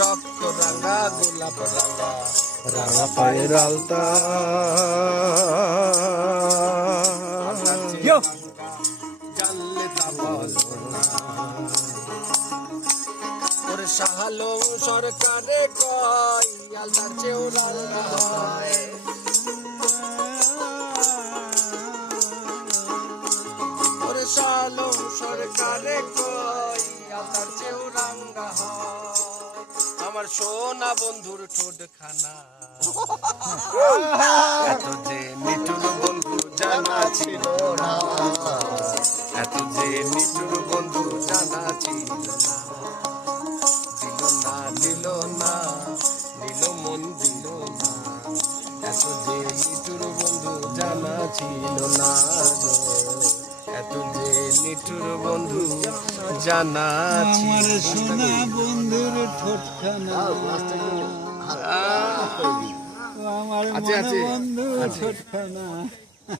রক্ত রাঙা গোলাপ রাঙা রাঙা পায়ের আলতা জানলে তা বলো না ওরে শাহালো সরকারে কয় আলতার চেয়েও রাঙা হয় ওরে শাহালো সরকারে কয় আলতার চেয়েও রাঙা হয় আমার সোনা বন্ধুর ঠোঁট খানা এত যে নিঠুর বন্ধু জানা ছিল না এত যে নিঠুর বন্ধু জানা ছিল না দিল না দিল মন দিল না এত যে নিঠুর বন্ধু জানা ছিল না এত যে নিঠুর বন্ধু জানা ছিল সোনা বন্ধুর ঠোঁটখানা আমার আছে আছে বন্ধু ঠোঁটখানা